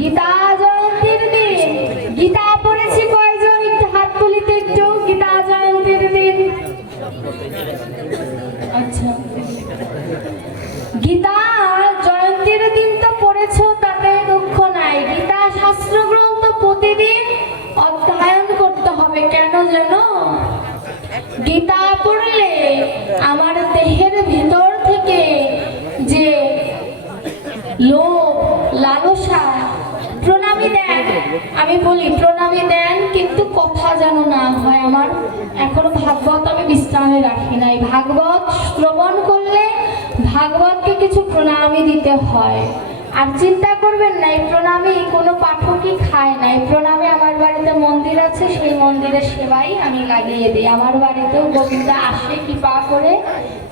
গীতা জয়ন্তীর দিন গীতা পড়েছি কয়জন? একটু হাত তুলিতে একটু। গীতা জয়ন্তীর দিন, আচ্ছা গীতা জয়ন্তীর দিন তো পড়েছো, তাতে দুঃখ নাই। গীতা শাস্ত্র গ্রন্থ প্রতিদিন অধ্যয়ন করতে হবে। কেন জানো? গীতা পড়লে আমার দেহের ভিতর থেকে যে লোভ লালসা, প্রণামী দেন, আমি বলি প্রণামী দেন, কিন্তু কথা যেন না হয় আমার। এখনো ভাগবত আমি বিশ্রামে রাখি নাই। ভাগবত শ্রবণ করলে ভাগবতকে কিছু প্রণামী দিতে হয়। আর চিন্তা করবেন না, এই প্রণামী কোনো পাঠকই খায় না। এই প্রণামী আমার বাড়িতে মন্দির আছে, সেই মন্দিরের সেবাই আমি লাগিয়ে দিই। আমার বাড়িতেও গোবিন্দ আসে কৃপা করে,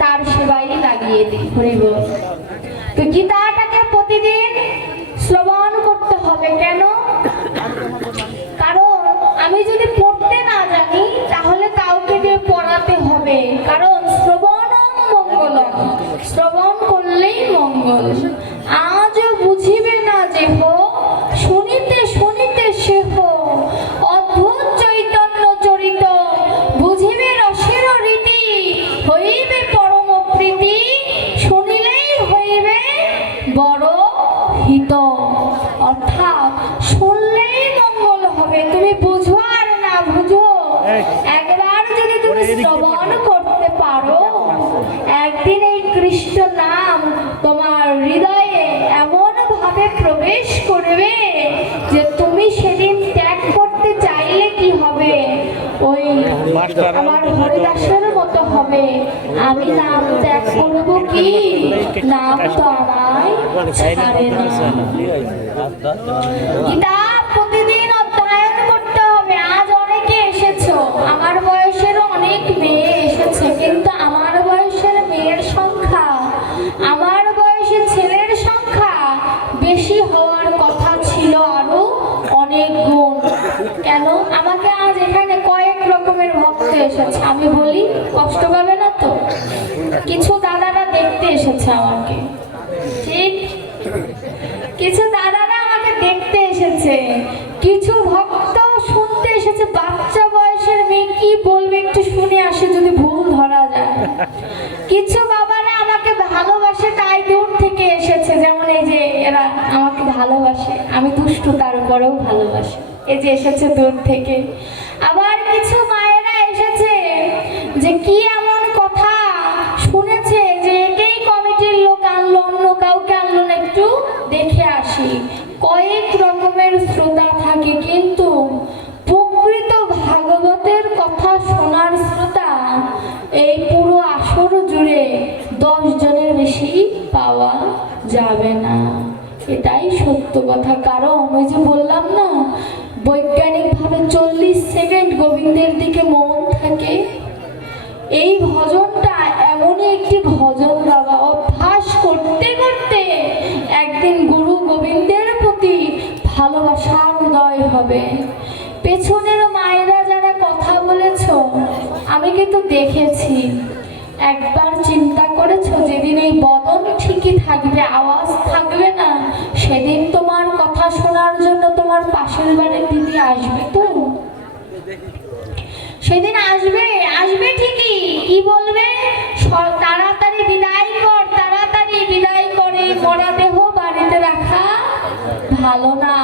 তার সেবাই লাগিয়ে দিই। হরি বল। তো গীতাটাকে প্রতিদিন শ্রবণ করতে হবে। কেন? কারণ আমি যদি পড়তে না জানি তাহলে কাউকে দিয়ে পড়াতে হবে। কারণ শ্রবণম মঙ্গলম, শ্রবণ করলেই মঙ্গল। আজ বুঝিবে না যেহ, শুনিতে শুনিতে সেহ, অদ্ভুত চৈতন্য চরিত, বুঝিবে রসের রীতি, হইবে পরম প্রীতি, শুনিলেই হইবে বড় হিত। অর্থাৎ শুনলেই মঙ্গল হবে। তুমি বুঝো আর না বুঝো, একবার যদি তুমি শ্রবণ করতে পারো, একদিন এই কৃষ্ণ নাম তোমার হৃদয়ে এমন ভাবে প্রবেশ করবে যে তুমি সেদিন ত্যাগ করতে চাইলে কি হবে? ওই আমার হরিদাসের মতো হবে। আমি নাম ত্যাগ করবো কি? নাম তো আমায় ছাড়ে না। গীতা প্রতিদিন অধ্যয়ন করতে হবে। আজ অনেকে এসেছো, আমার বয়সেরও অনেক মেয়ে এসেছে, কিন্তু আমার বয়সের মেয়ের সংখ্যা, আমার বয়সের ছেলের সংখ্যা বেশি হওয়ার কথা ছিল আরো অনেক গুণ। কেন? আমাকে আজ এখানে কয়েক রকমের ভক্ত এসেছে। আমি বলি, কষ্ট পাবে না তো? কিছু দাদারা দেখতে এসেছে আমাকে, ঠিক? কিছু দাদারা আমাকে দেখতে এসেছে, কিছু ভক্ত শুনতে এসেছে। বাচ্চা বয়সের মেয়ে কি বলবে একটু শুনে আসে, যদি ভুল ধরা যায়। কিছু বাবারা আমাকে ভালোবাসে, তাই দূর থেকে এসেছে। যেমন এই যে এরা আমাকে ভালোবাসে, আমি দুষ্টু তার উপরেও ভালোবাসে, এই যে এসেছে দূর থেকে। আবার কিছু মায়েরা এসেছে যে কি এমন কথা শুনেছে যে একেই কমিটির লোক আনলো, অন্য কাউকে আনলো না, একটু দেখে আসি। কয়েক রকমের শ্রোতা থাকে, কিন্তু প্রকৃত ভাগবতের কথা শোনার শ্রোতা এই পুরো আসর জুড়ে 10 জনের বেশি পাওয়া যাবে না। এটাই সত্য কথা। কারণ ওই যে বললাম না, বৈজ্ঞানিকভাবে 40 সেকেন্ড গোবিন্দের দিকে মন থাকে। এই ভজনটা এমনই একটি ভজন বাবা, অভ্যাস করতে করতে একদিন গুরু গোবিন্দের প্রতি ভালোবাসার উদয় হবে। পেছনের মায়েরা যারা কথা বলেছ, আমি কিন্তু দেখেছি। একবার চিন্তা করেছো, যেদিন এই বদন ঠিকই থাকবে, আওয়াজ থাকবে না, সেদিন তোমার কথা শোনার জন্য তোমার পাশের বাড়ির দিদি আসবে তো? সেদিন আসবে, আসবে ঠিকই। কি বলবে? তাড়াতাড়ি বিদায় কর, তাড়াতাড়ি বিদায় করে মরা দেহ বাড়িতে রাখা ভালো না,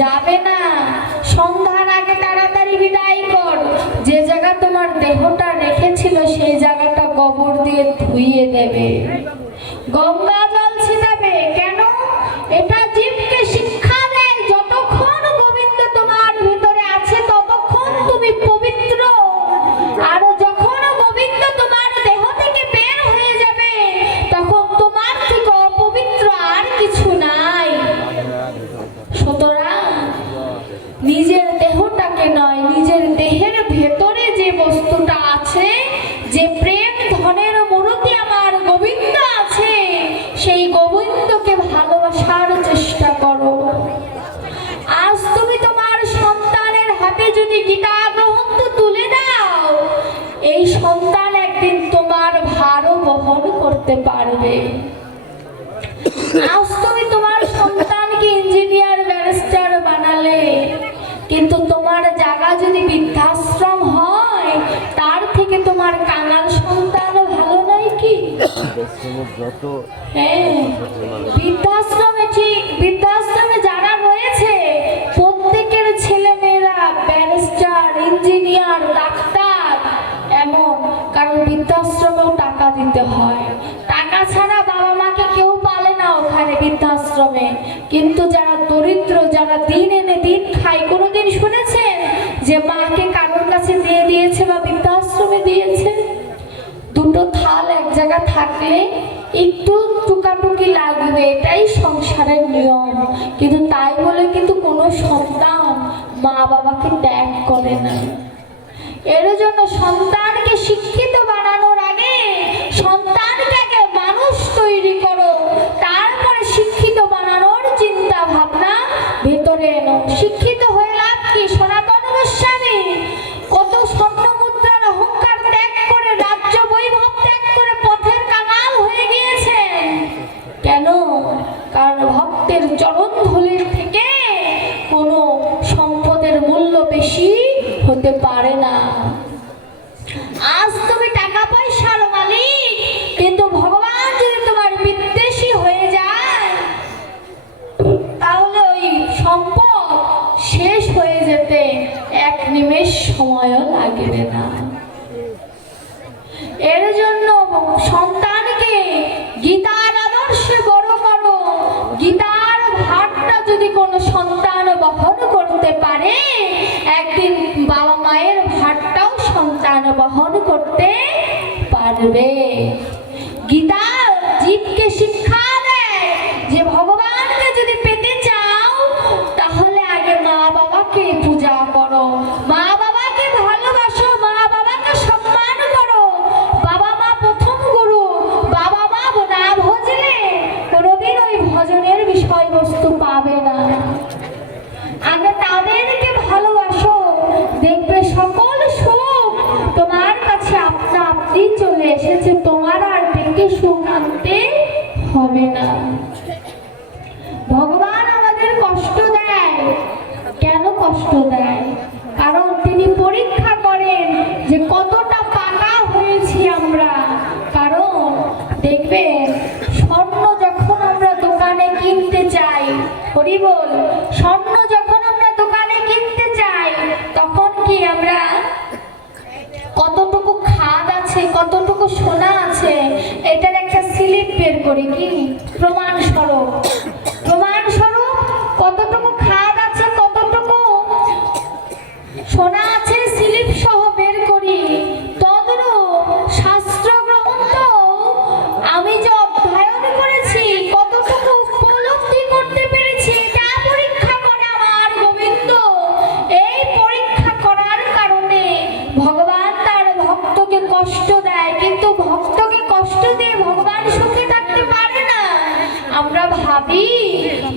যাবে না। সন্ধ্যার আগে তাড়াতাড়ি বিদায় কর। যে জায়গা তোমার দেহটা রেখেছিল সেই জায়গাটা গোবর দিয়ে ধুইয়ে দেবে, গঙ্গা জল ছিটাবে। কেন? এটা জীবকে শিক্ষা দেয়, যতক্ষণ গোবিন্দ তোমার ভিতরে আছে ততক্ষণ তুমি পবিত্র। আর যখন গোবিন্দ তোমার দেহ থেকে বের হয়ে যাবে, তখন তোমার থেকে অপবিত্র আর কিছু নাই। সুতরাং নিজের দেহটাকে নয়, নিজের দেহের ভেতরে যে বস্তুটা আছে, যে প্রেম ধনের মূর্তি আমার গোবিন্দ আছে, সেই গোবিন্দকে ভালোবাসার চেষ্টা করো। আজ তুমি তোমার সন্তানের হাতে যদি গীতা গ্রন্থ তুলে দাও, এই সন্তান একদিন তোমার ভারও বহন করতে পারবে। আজ তুমি তোমার সন্তানকে ইঞ্জিনিয়ার যত বৃদ্ধাশ্রমে ঠিক বৃদ্ধাশ্রমে যারা রয়েছে প্রত্যেকের ছেলে মেয়েরা ব্যারিস্টার, ইঞ্জিনিয়ার, ডাক্তার এমন, কারণ বৃদ্ধাশ্রমেও টাকা দিতে হয়। টাকা ছাড়া বাবা মাকে কেউ পালে না ওখানে বৃদ্ধাশ্রমে। কিন্তু যারা দরিদ্র, যারা দিন এনে দিন খায়, কোনোদিন শুনেছেন যে মাকে কারোর কাছে দিয়ে দিয়েছে বা বৃদ্ধাশ্রমে দিয়েছে? দুটো থাল এক জায়গা থাকলে একটু টুকাটুকি লাগবে, এটাই সংসারের নিয়ম। কিন্তু তাই বলে কিন্তু কোনো সন্তান মা বাবাকে ত্যাগ করে না। এর জন্য সন্তানকে শিক্ষিত বানানোর আগে সন্তানকে আগে মানুষ তৈরি করো, তারপরে শিক্ষিত বানানোর চিন্তা ভাবনা ভেতরে এনো। শিক্ষিত হয়ে লাভ কি? সনাতন গোস্বামী কত স্বর্ণ মুদ্রার অহংকার ত্যাগ করে, রাজ্য বৈভব ত্যাগ করে পথের কাঙাল হয়ে গিয়েছেন। কেন? কারণ ভক্তের চরণ ধুলির থেকে কোনো সম্পদের মূল্য বেশি হতে পারে না। আজ তুমি টাকা পয়সার মালিক, কিন্তু ভগবান যদি তোমার বিদ্বেষী হয়ে যায় তাহলে ওই সম্পদ শেষ হয়ে যেতে এক নিমেষ সময়ও লাগবে না। এর জন্য সন্তানকে গীতার আদর্শে বড় করো। গীতার ভারটা যদি কোনো সন্তান বহন করতে পারে, একদিন বাবা মায়ের ভারটাও সন্তান বহন করতে পারবে। গীতা জীবকে শিক্ষা দেয় যে ভগবানকে যদি পেতে চাও তাহলে আগে মা বাবাকে পূজা করো, মা বাবাকে ভালোবাসো, মা বাবাকে সম্মান করো। বাবা মা প্রথম গুরু, বাবা মা না ভজলে কোনোদিন ওই ভজনের বিষয়বস্তু পাবে না। আগে তাদেরকে ভালোবাসো, দেখবে সকল সুখ তোমার কাছে আপনা আপনি চলে এসেছে, তোমার আর ডেকে সুখ আনতে হবে না। ভগবান আমাদের কষ্ট দেয়। কেন কষ্ট দেয়? কারণ তিনি পরীক্ষা করেন যে কতটা পাকা হয়েছি আমরা। কারণ দেখবেন স্বর্ণ যখন আমরা দোকানে কিনতে চাই, হরি বল, স্বর্ণ যখন আমরা দোকানে কিনতে চাই তখন কি আমরা কতটুকু খাদ আছে, কতটুকু সোনা আছে এটার একটা স্লিপ বের করি, কি প্রমাণ স্বরূপ। প্রমাণ স্বরূপ কতটুকু খাদ আছে, কতটুকু সোনা আছে স্লিপ সহ বের করি। তদ্রূপ শাস্ত্র গ্রন্থ আমি যে অধ্যয়ন করেছি কতটুকু উপলব্ধি করতে পেরেছি এটা পরীক্ষা করে আমার গোবিন্দ। এই পরীক্ষা করার কারণে ভগবান তার ভক্তকে কষ্ট দেয়, কিন্তু ভক্তকে কষ্ট দিয়ে ভগবান সুখে থাকতে পারে না। আমরা ভাবি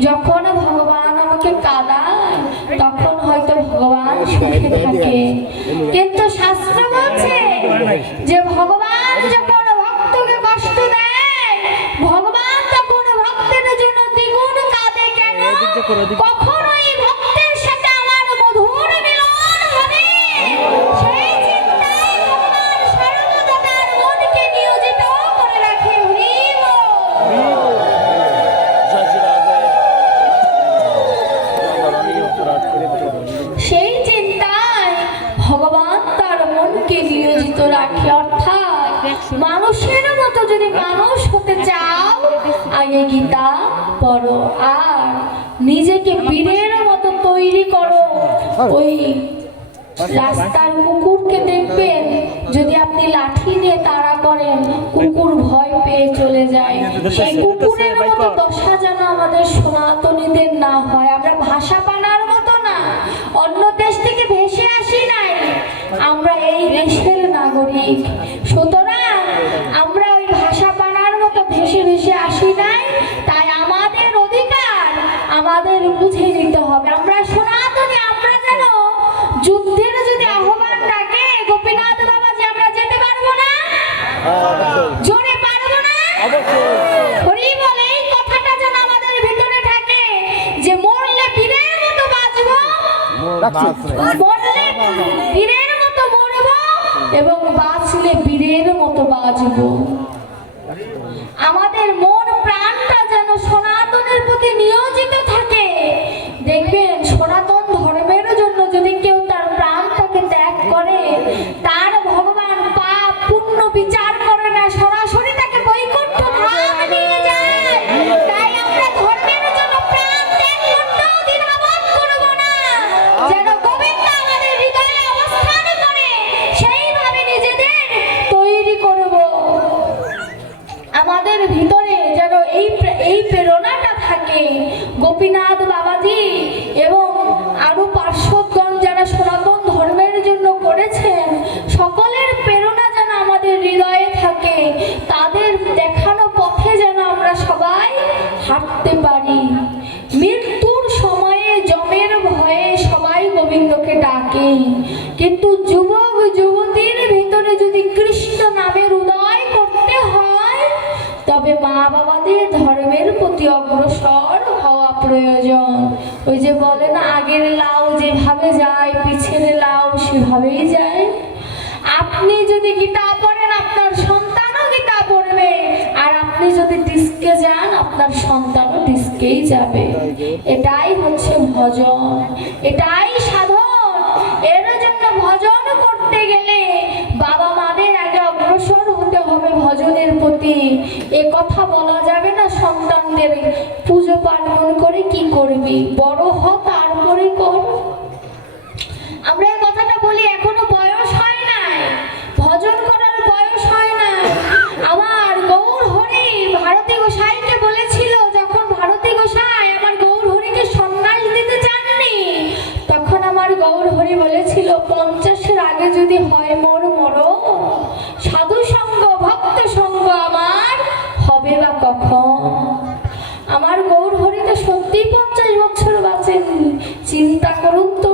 যখন ভগবান আমাকে কাঁদায় তখন হয়তো ভগবান সুখে থাকে, কিন্তু শাস্ত্র বলছে যে ভগবান যখন ভক্তকে কষ্ট দেয় ভগবান তখন ভক্তের জন্য দ্বিগুণ কাঁদে। কেন? কখনোই ভক্তের সাথে আমার মধুর মিলন হবে, সেই চিন্তায় ভগবান সর্বদা তার মনকে নিয়োজিত করে রাখে। হরি বল। সেই চিন্তায় ভগবান তার মনকে নিয়োজিত রাখে। অর্থাৎ মানুষের মতো যদি মানুষ হতে চাও আগে গীতা পড়ো আর নিজেকে বীরের মতো তৈরি করো। ওই রাস্তার কুকুরকে দেখবেন, যদি আপনি লাঠি দিয়ে তাড়া করেন কুকুর ভয় পেয়ে চলে যায়। সেই কুকুরের মতো দশা যেন আমাদের সনাতনীদের না হয়। আমরা ভাষা পানার মতো না, অন্য দেশ থেকে ভেসে আসি নাই, আমরা এই দেশের নাগরিক। সুতরাং আমরা ওই ভাষা পানার মতো ভেসে ভেসে আসি নাই, তাই আমাদের অধিকার আমাদের বুঝে নিতে হবে। আমরা সনাতনী, আমরা যেন যুদ্ধের যদি আহ্বান ডাকে গোপীনাথ বাবাজি আমরা যেতে পারবো না? জোরে পারবো না? হরি বলে। এই কথাটা যেন আমাদের ভিতরে থাকে যে মরলে বীরের মতো বাঁচবো, মরলে বীরের মতো মরবো এবং বাঁচলে বীরের মতো বাঁচবো। আমাদের মন প্রাণটা যেন সনাতনের প্রতি নিয়োজিত থাকে। দেখবেন সনাতন ধর্মের জন্য যদি কেউ তার প্রাণটাকে ত্যাগ করে, তার ভগবান পাপ পুণ্য বিচার করে না, সরাসরি তাকে বৈকুণ্ঠ ধাম নিয়ে যায়। তাই আমরা ধর্মের জন্য প্রাণ ত্যাগ করতেও দ্বিধাবোধ করব না। যেন গোবিন্দ আমাদের হৃদয়ে অবস্থান করে সেইভাবে নিজেদের তৈরি করব। আমাদের ভিতরে যেন এই প্রেরণাটা থাকে। গোপীনাথ বাবাজি এবং আরো পার্শ্বদগণ যারা সনাতন ধর্মের জন্য করেছেন, সকলের প্রেরণা যেন আমাদের হৃদয়ে থাকে। তাদের দেখানো পথে যেন আমরা সবাই হাঁটতে পারি। মৃত্যুর সময়ে যমের ভয়ে সবাই গোবিন্দকে ডাকে, কিন্তু যুবক যুবতীর ভিতরে যদি কৃষ্ণ নামের উদয় করতে হয়, তবে মা বাবাদের ধর্মের প্রতি অগ্রসর হওয়া প্রয়োজন। ওই যে বলে না, আগের লাউ যেভাবে যায় পিছের লাউ সেভাবেই যায়। আপনি যদি গীতা পড়েন, আপনার সন্তানও গীতা পড়বে, আর আপনি যদি ডিস্কে যান, আপনার সন্তানও ডিস্কেই যাবে। এটাই হচ্ছে ভজন, এটাই সাধন। এর জন্য ভজন করতে গেলে বাবা মাদের আগে অগ্রসর হতে হবে ভজনের প্রতি। এ কথা বলা যাবে না সন্তানদের পুজো পার্বণ করে কি করবি, বড় হ তারপরে কর। আমরা এই কথাটা বলি, এখনো বয়স হয় নাই, ভজন করার বয়স হয় না। আমার গৌর হরি ভারতী গোসাইকে বলেছিল, যখন ভারতী গোসাই আমার গৌর হরিকে সন্ন্যাস দিতে চাননি, তখন আমার গৌর হরি বলেছিল, 50-এর আগে যদি হয় মোর মরণ, সাধু সঙ্গ ভক্ত সঙ্গ আমার হবে বা কখন। আমার গৌর হরি তো সত্যি 50 বছর বাঁচেননি। চিন্তা করুন তো,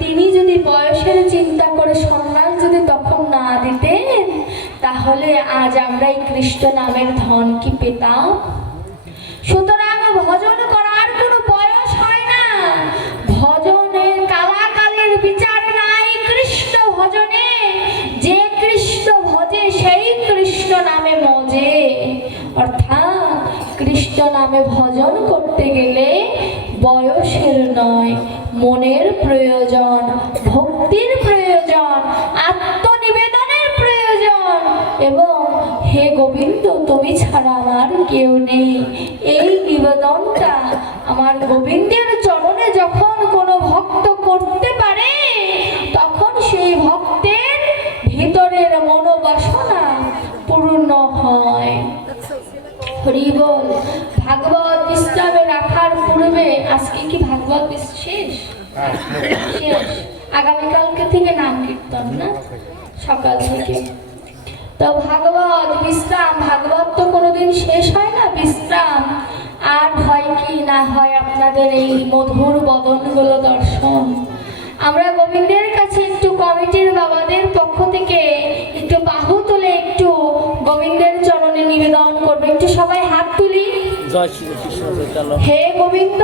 তিনি যদি বয়সের চিন্তা করে সন্ন্যাস যদি তখন না দিতেন, তাহলে আজ আমরা এই কৃষ্ণ নামের ধন কি পেতাম? সুতরাং ভজন করার কোনো বয়স হয় না। ভজনের কালাকালের বিচার নাই কৃষ্ণ ভজনে। যে কৃষ্ণ ভজে সেই কৃষ্ণ নামে মজে। অর্থাৎ কৃষ্ণ নামে ভজন করতে গেলে বয়সের নয়, মনের প্রয়োজন, ভক্তির প্রয়োজন, আত্মনিবেদনের প্রয়োজন, এবং হে গোবিন্দ তুমি ছাড়া আমার কেউ নেই, এই নিবেদনটা আমার গোবিন্দের চরণে যখন কোনো ভক্ত করতে পারে, তখন সেই ভক্তের ভিতরের মনোবাসনা পূর্ণ হয়। হরি বল। ভাগবত বিশ্রামে রাখার পূর্বে, আজকে কি ভাগবত শেষ? শেষ। আগামীকালকে থেকে নাম কীর্তন না, সকাল থেকে। তো ভাগবত বিশ্রাম, ভাগবত তো কোনোদিন শেষ হয় না, বিশ্রাম। আর হয় কি না হয় আপনাদের এই মধুর বদনগুলো দর্শন। আমরা গোবিন্দের কাছে একটু কমিটির বাবাদের পক্ষ থেকে একটু বাহু তুলে একটু গোবিন্দের চরণে নিবেদন করবো। একটু সবাই হাত তুলি। হে গোবিন্দ